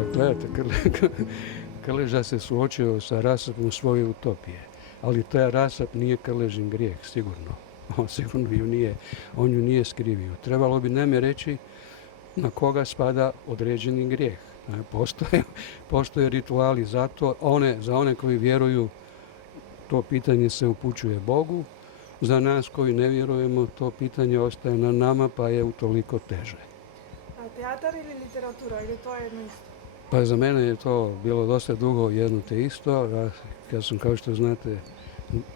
Pa gledajte, Krleža se suočio sa rasapom svoje utopije, ali taj rasap nije Krležin grijeh, sigurno. On sigurno on ju nije skrivio. Trebalo bi naime reći na koga spada određeni grijeh. Postoje rituali za one koji vjeruju, to pitanje se upućuje Bogu. Za nas koji ne vjerujemo, to pitanje ostaje na nama, pa je utoliko teže. A teatar ili literatura, ili to je jedno isto? Pa za mene je to bilo dosta dugo jedno te isto. Ja sam, kao što znate,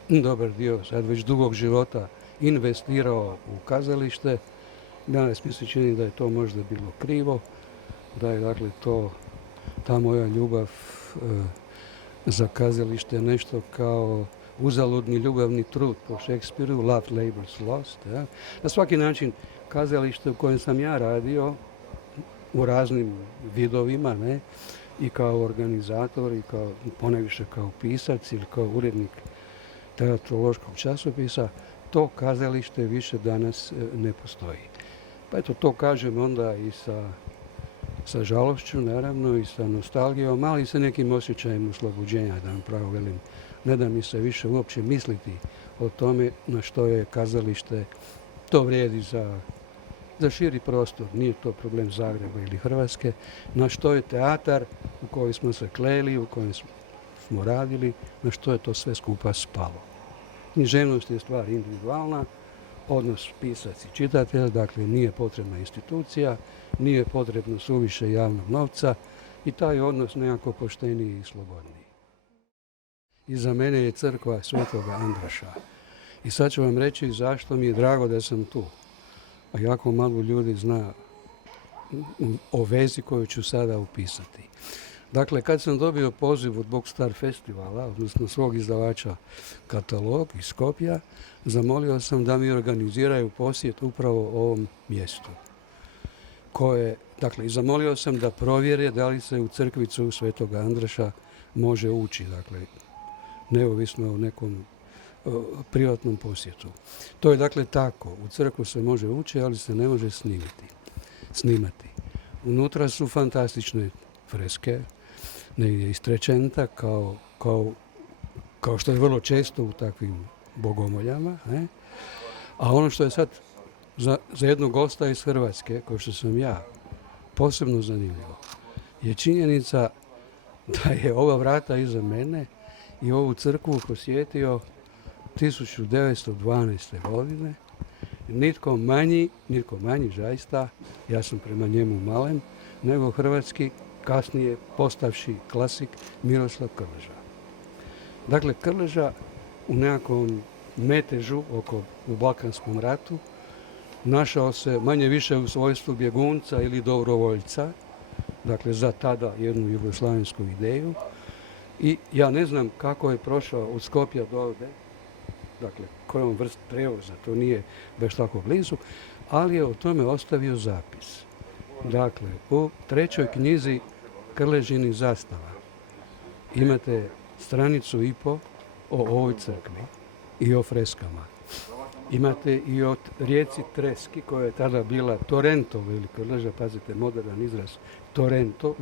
dobar dio sad već dugog života investirao u kazalište. Danas mi se čini da je to možda bilo krivo, da je dakle ta moja ljubav za kazalište nešto kao uzaludni ljubavni trud po Šekspiru, love labours lost. Ja. Na svaki način kazalište u kojem sam ja radio u raznim vidovima, ne, i kao organizator i ponajviše kao pisac ili kao urednik teatrološkog časopisa, to kazalište više danas ne postoji. Pa eto, to kažem onda i sa žalošću, naravno, i sa nostalgijom, ali i sa nekim osjećajem oslobođenja, da vam pravo velim. Ne da mi se više uopće misliti o tome na što je kazalište. To vrijedi za širi prostor, nije to problem Zagreba ili Hrvatske, na što je teatar u koji smo se kleli, u kojem smo radili, na što je to sve skupa spalo. Književnost je stvar individualna, odnos pisac i čitatelj, dakle nije potrebna institucija, nije potrebno suviše javnog novca i taj odnos nekako pošteniji i slobodniji. I za mene je crkva Svetoga Andraša. I sad ću vam reći zašto mi je drago da sam tu. A jako malo ljudi zna o vezi koju ću sada upisati. Dakle, kad sam dobio poziv od Bookstar festivala, odnosno svog izdavača Katalog iz Skopja, zamolio sam da mi organiziraju posjet upravo ovom mjestu. I zamolio sam da provjere da li se u crkvicu Svetoga Andraša može ući, dakle, neovisno o nekom privatnom posjetu. To je dakle tako. U crkvu se može ući, ali se ne može snimati. Unutra su fantastične freske, negdje iz Trecenta, kao što je vrlo često u takvim bogomoljama. Ne? A ono što je sad za jednog gosta iz Hrvatske, kao što sam ja, posebno zanimljivo, je činjenica da je ova vrata iza mene i ovu crkvu posjetio 1912. godine. Nitko manji zaista, ja sam prema njemu malen, nego hrvatski, kasnije postavši klasik Miroslav Krleža. Dakle, Krleža u nekakvom metežu u Balkanskom ratu našao se manje više u svojstvu bjegunca ili dobrovoljca, dakle za tada jednu jugoslavensku ideju. I ja ne znam kako je prošao od Skopja do ovdje, dakle kojom vrst prevoza, to nije baš tako blizu, ali je o tome ostavio zapis. Dakle, u 3. knjizi Krležini zastava imate stranicu i po o ovoj crkvi i o freskama. Imate i o rijeci Treski, koja je tada bila Torrento ili Krleža, pazite, moderan izraz, Torrento,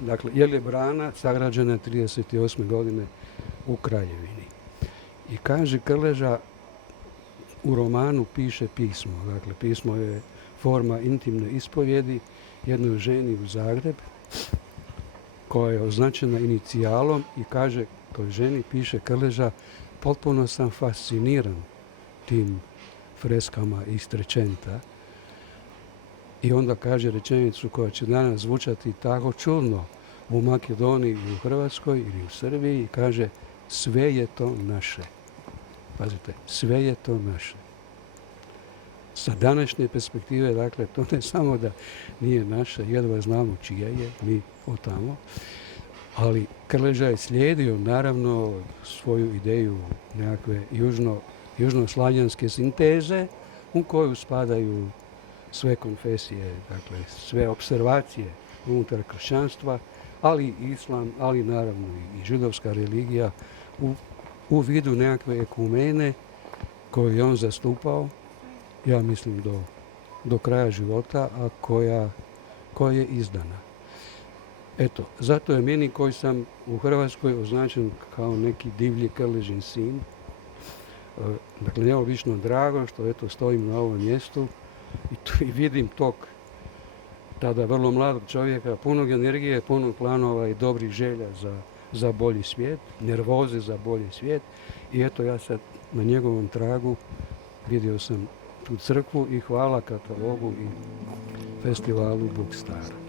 dakle, jer je brana sagrađena 1938. godine u Kraljevini. I kaže Krleža, u romanu piše pismo. Dakle, pismo je forma intimne ispovjedi jednoj ženi u Zagreb, koja je označena inicijalom i kaže, toj ženi piše Krleža, potpuno sam fasciniran tim freskama iz Trecenta. I onda kaže rečenicu koja će danas zvučati tako čudno u Makedoniji i u Hrvatskoj ili u Srbiji, i kaže, sve je to naše. Pazite, sve je to naše. Sa današnje perspektive, dakle, to ne samo da nije naše, jedva znamo čije je, mi otamo, ali Krleža je slijedio, naravno, svoju ideju nekakve južnoslavijanske sinteze u koju spadaju sve konfesije, dakle, sve observacije unutar kršćanstva, ali i islam, ali naravno i židovska religija u vidu nekakve ekumene koju je on zastupao, ja mislim do kraja života, a koja je izdana. Eto, zato je meni koji sam u Hrvatskoj označen kao neki divlji Krležin sin. Dakle, neobično drago što eto stojim na ovom mjestu i vidim tog tada vrlo mladog čovjeka, punog energije, punog planova i dobrih želja za bolji svijet, nervoze za bolji svijet. I eto ja sad na njegovom tragu vidio sam tu crkvu i hvala katalogu i festivalu Bog star.